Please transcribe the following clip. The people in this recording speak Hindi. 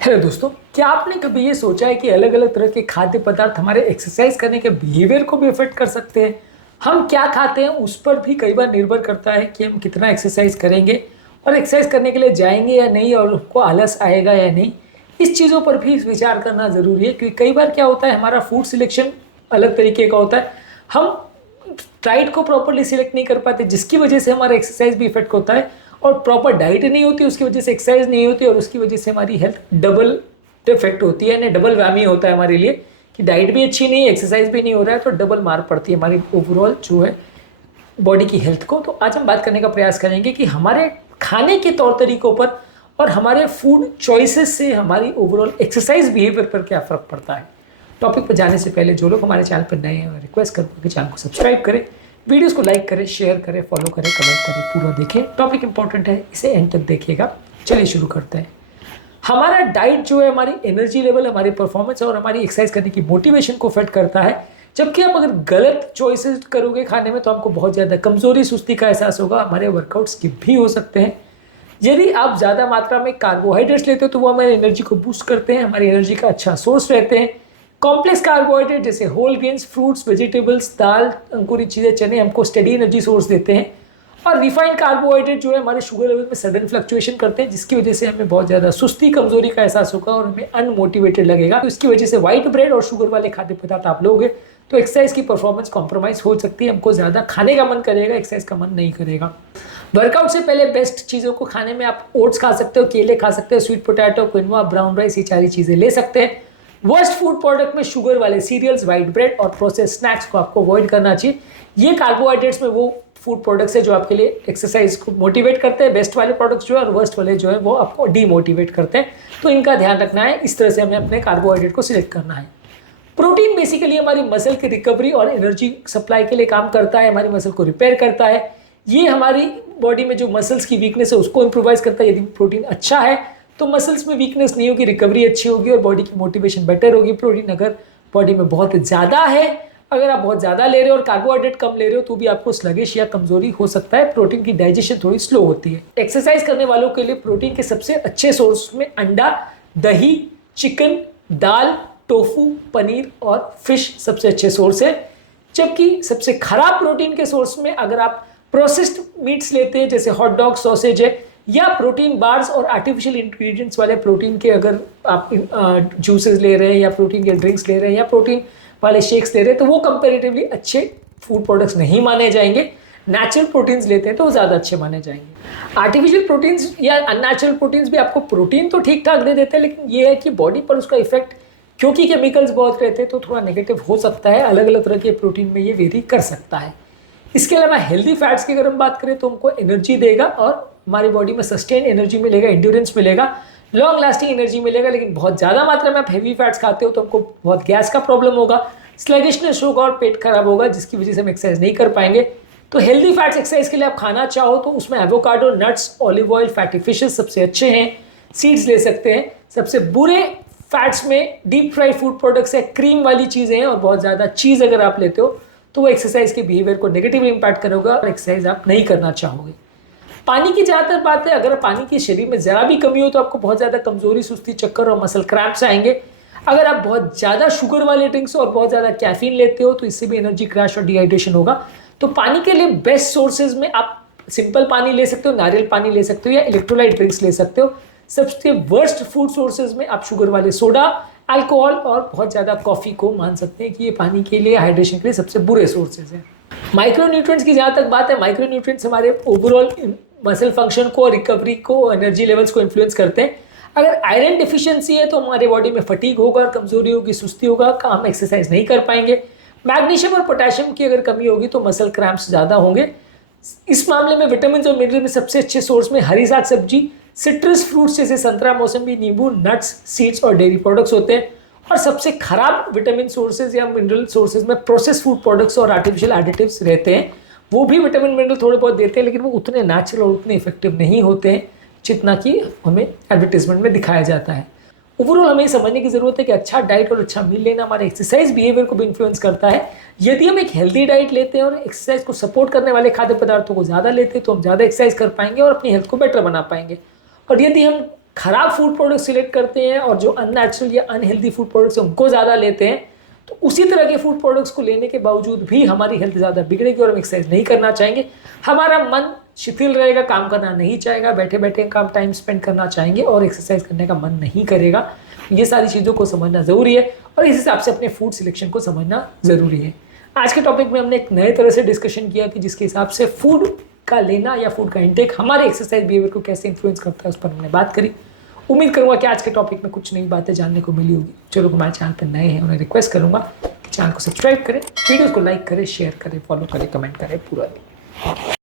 हेलो दोस्तों, क्या आपने कभी ये सोचा है कि अलग अलग तरह के खाद्य पदार्थ हमारे एक्सरसाइज करने के बिहेवियर को भी इफेक्ट कर सकते हैं। हम क्या खाते हैं उस पर भी कई बार निर्भर करता है कि हम कितना एक्सरसाइज करेंगे और एक्सरसाइज करने के लिए जाएंगे या नहीं और हमको आलस आएगा या नहीं। इस चीज़ों पर भी विचार करना ज़रूरी है क्योंकि कई बार क्या होता है, हमारा फूड सिलेक्शन अलग तरीके का होता है। हम डाइट को प्रॉपरली सिलेक्ट नहीं कर पाते, जिसकी वजह से हमारा एक्सरसाइज भी इफेक्ट होता है। और प्रॉपर डाइट नहीं होती, उसकी वजह से एक्सरसाइज नहीं होती और उसकी वजह से हमारी हेल्थ डबल इफेक्ट होती है, यानी डबल वैमी होता है हमारे लिए कि डाइट भी अच्छी नहीं है, एक्सरसाइज भी नहीं हो रहा है, तो डबल मार पड़ती है हमारी ओवरऑल जो है बॉडी की हेल्थ को। तो आज हम बात करने का प्रयास करेंगे कि हमारे खाने के तौर तरीकों पर और हमारे फूड चॉइसेस से हमारी ओवरऑल एक्सरसाइज बिहेवियर पर क्या फ़र्क पड़ता है। टॉपिक पर जाने से पहले जो लोग हमारे चैनल पर नए हैं, रिक्वेस्ट करूँगा कि चैनल को सब्सक्राइब करें, वीडियोस को लाइक करें, शेयर करें, फॉलो करें, कमेंट करें, पूरा देखें। टॉपिक इंपॉर्टेंट है, इसे एंड तक देखिएगा। चलिए शुरू करते हैं। हमारा डाइट जो है हमारी एनर्जी लेवल, हमारी परफॉर्मेंस और हमारी एक्सरसाइज करने की मोटिवेशन को इफेक्ट करता है। जबकि आप अगर गलत चॉइसेस करोगे खाने में तो आपको बहुत ज़्यादा कमजोरी, सुस्ती का एहसास होगा, हमारे वर्कआउट स्किप भी हो सकते हैं। यदि आप ज़्यादा मात्रा में कार्बोहाइड्रेट्स लेते हो तो वो हमारी एनर्जी को बूस्ट करते हैं, हमारी एनर्जी का अच्छा सोर्स रहते हैं। कॉम्प्लेक्स कार्बोहाइड्रेट जैसे होल ग्रेन्स, फ्रूट्स, वेजिटेबल्स, दाल, अंकुरित चीज़ें, चने हमको स्टेडी एनर्जी सोर्स देते हैं। और रिफाइंड कार्बोहाइड्रेट जो है हमारे शुगर लेवल में सडन फ्लक्चुएशन करते हैं, जिसकी वजह से हमें बहुत ज़्यादा सुस्ती, कमजोरी का एहसास होगा और हमें अनमोटिवेटेड लगेगा। तो इसकी वजह से व्हाइट ब्रेड और शुगर वाले खाद्य पदार्थ आप लोगे तो एक्सरसाइज की परफॉर्मेंस कॉम्प्रोमाइज हो सकती है। हमको ज़्यादा खाने का मन करेगा, एक्सरसाइज का मन नहीं करेगा। वर्कआउट से पहले बेस्ट चीज़ों को खाने में आप ओट्स खा सकते हो, केले खा सकते हो, sweet potato, quinoa, brown rice, ये सारी चीज़ें ले सकते हैं। वर्स्ट फूड प्रोडक्ट में शुगर वाले सीरियल्स, व्हाइट ब्रेड और प्रोसेस स्नैक्स को आपको अवॉइड करना चाहिए। ये कार्बोहाइड्रेट्स में वो फूड प्रोडक्ट्स है जो आपके लिए एक्सरसाइज को मोटिवेट करते हैं। बेस्ट वाले प्रोडक्ट्स जो है और वर्स्ट वाले जो है वो आपको डीमोटिवेट करते हैं, तो इनका ध्यान रखना है। इस तरह से हमें अपने कार्बोहाइड्रेट को सिलेक्ट करना है। प्रोटीन बेसिकली हमारी मसल की रिकवरी और एनर्जी सप्लाई के लिए काम करता है, हमारी मसल को रिपेयर करता है। ये हमारी बॉडी में जो मसल्स की वीकनेस है उसको इम्प्रोवाइज करता है। यदि प्रोटीन अच्छा है तो मसल्स में वीकनेस नहीं होगी, रिकवरी अच्छी होगी और बॉडी की मोटिवेशन बेटर होगी। प्रोटीन अगर बॉडी में बहुत ज़्यादा है, अगर आप बहुत ज़्यादा ले रहे हो और कार्बोहाइड्रेट कम ले रहे हो तो भी आपको स्लगिश या कमजोरी हो सकता है। प्रोटीन की डाइजेशन थोड़ी स्लो होती है। एक्सरसाइज करने वालों के लिए प्रोटीन के सबसे अच्छे सोर्स में अंडा, दही, चिकन, दाल, टोफू, पनीर और फिश सबसे अच्छे सोर्स है। जबकि सबसे खराब प्रोटीन के सोर्स में अगर आप प्रोसेस्ड मीट्स लेते हैं जैसे हॉट डॉग, सॉसेज है, या प्रोटीन बार्स और आर्टिफिशियल इंग्रेडिएंट्स वाले प्रोटीन के अगर आप जूसेस ले रहे हैं या प्रोटीन के ड्रिंक्स ले रहे हैं या प्रोटीन वाले शेक्स ले रहे हैं तो वो कंपैरेटिवली अच्छे फूड प्रोडक्ट्स नहीं माने जाएंगे। नेचुरल प्रोटीन्स लेते हैं तो वो ज़्यादा अच्छे माने जाएंगे। आर्टिफिशियल प्रोटीन्स या अननेचुरल प्रोटीन्स भी आपको प्रोटीन तो ठीक ठाक दे देते हैं, लेकिन ये है कि बॉडी पर उसका इफेक्ट, क्योंकि केमिकल्स बहुत रहते हैं तो थोड़ा नेगेटिव हो सकता है। अलग अलग तरह के प्रोटीन में ये वेरी कर सकता है। इसके अलावा हेल्दी फैट्स की अगर हम बात करें तो हमको एनर्जी देगा और हमारी बॉडी में सस्टेन एनर्जी मिलेगा, एंड्योरेंस मिलेगा, लॉन्ग लास्टिंग एनर्जी मिलेगा। लेकिन बहुत ज़्यादा मात्रा में आप हैवी फैट्स खाते हो तो हमको बहुत गैस का प्रॉब्लम होगा, स्लगिशनेस होगा और पेट खराब होगा, जिसकी वजह से हम एक्सरसाइज नहीं कर पाएंगे। तो हेल्दी फैट्स एक्सरसाइज के लिए आप खाना चाहो तो उसमें avocado, nuts, olive oil, fatty fishes सबसे अच्छे हैं। सीड्स ले सकते हैं। सबसे बुरे फैट्स में डीप फ्राइड फूड प्रोडक्ट्स है, क्रीम वाली चीज़ें हैं और बहुत ज़्यादा चीज़ अगर आप लेते हो तो वो एक्सरसाइज के बिहेवियर को नेगेटिवली इंपैक्ट करेगा और एक्सरसाइज आप नहीं करना चाहोगे। पानी की जहाँ तक बात है, अगर पानी की शरीर में ज़रा भी कमी हो तो आपको बहुत ज़्यादा कमजोरी, सुस्ती, चक्कर और मसल क्रैम्प्स आएंगे। अगर आप बहुत ज़्यादा शुगर वाले ड्रिंक्स और बहुत ज़्यादा कैफीन लेते हो तो इससे भी एनर्जी क्रैश और डिहाइड्रेशन होगा। तो पानी के लिए बेस्ट सोर्सेज में आप सिंपल पानी ले सकते हो, नारियल पानी ले सकते हो या इलेक्ट्रोलाइट ड्रिंक्स ले सकते हो। सबसे वर्स्ट फूड सोर्सेज में आप शुगर वाले सोडा, अल्कोहल और बहुत ज़्यादा कॉफ़ी को मान सकते हैं कि ये पानी के लिए, हाइड्रेशन के लिए सबसे बुरे सोर्सेज हैं। माइक्रोन्यूट्रिएंट्स की जहाँ तक बात है, माइक्रोन्यूट्रिएंट्स हमारे ओवरऑल मसल फंक्शन को, रिकवरी को, एनर्जी लेवल्स को इन्फ्लुएंस करते हैं। अगर आयरन डिफिशियंसी है तो हमारे बॉडी में फटीग होगा, कमजोरी होगी, सुस्ती होगा, हम एक्सरसाइज नहीं कर पाएंगे। मैग्नीशियम और पोटेशियम की अगर कमी होगी तो मसल क्रैम्प्स ज़्यादा होंगे। इस मामले में विटामिन और मिनरल में सबसे अच्छे सोर्स में हरी साग सब्जी, सिट्रस फ्रूट्स जैसे संतरा, मौसमी, नींबू, नट्स, सीड्स और डेयरी प्रोडक्ट्स होते हैं। और सबसे खराब विटामिन सोर्सेज या मिनरल सोर्सेज में प्रोसेस फूड प्रोडक्ट्स और आर्टिफिशियल एडिटिव्स रहते हैं। वो भी विटामिन मिनरल थोड़े बहुत देते हैं, लेकिन वो उतने नेचुरल और उतने इफेक्टिव नहीं होते हैं जितना कि हमें एडवर्टीजमेंट में दिखाया जाता है। ओवरऑल हमें समझने की जरूरत है कि अच्छा डाइट और अच्छा मील लेना हमारे एक्सरसाइज बिहेवियर को भी इन्फ्लुएंस करता है। यदि हम एक हेल्दी डाइट लेते हैं और एक्सरसाइज को सपोर्ट करने वाले खाद्य पदार्थों को ज़्यादा लेते हैं तो हम ज़्यादा एक्सरसाइज कर पाएंगे और अपनी हेल्थ को बेटर बना पाएंगे। और यदि हम खराब फूड प्रोडक्ट सिलेक्ट करते हैं और जो अननेचुरल या अनहेल्दी फूड प्रोडक्ट्स हैं उनको ज़्यादा लेते हैं, तो उसी तरह के फूड प्रोडक्ट्स को लेने के बावजूद भी हमारी हेल्थ ज़्यादा बिगड़ेगी और हम एक्सरसाइज नहीं करना चाहेंगे। हमारा मन शिथिल रहेगा, काम करना नहीं चाहेगा, बैठे बैठे काम टाइम स्पेंड करना चाहेंगे और एक्सरसाइज करने का मन नहीं करेगा। ये सारी चीज़ों को समझना ज़रूरी है और इस हिसाब से अपने फूड सिलेक्शन को समझना ज़रूरी है। आज के टॉपिक में हमने एक नए तरह से डिस्कशन किया कि जिसके हिसाब से फूड का लेना या फूड का इंटेक हमारे एक्सरसाइज बिहेवियर को कैसे इन्फ्लुएंस करता है उस पर हमने बात करी। उम्मीद करूंगा कि आज के टॉपिक में कुछ नई बातें जानने को मिली होगी। जो लोग हमारे चैनल पर नए हैं उन्हें रिक्वेस्ट करूंगा कि चैनल को सब्सक्राइब करें, वीडियोस को लाइक करें, शेयर करें, फॉलो करें, कमेंट करें पूरा दिन।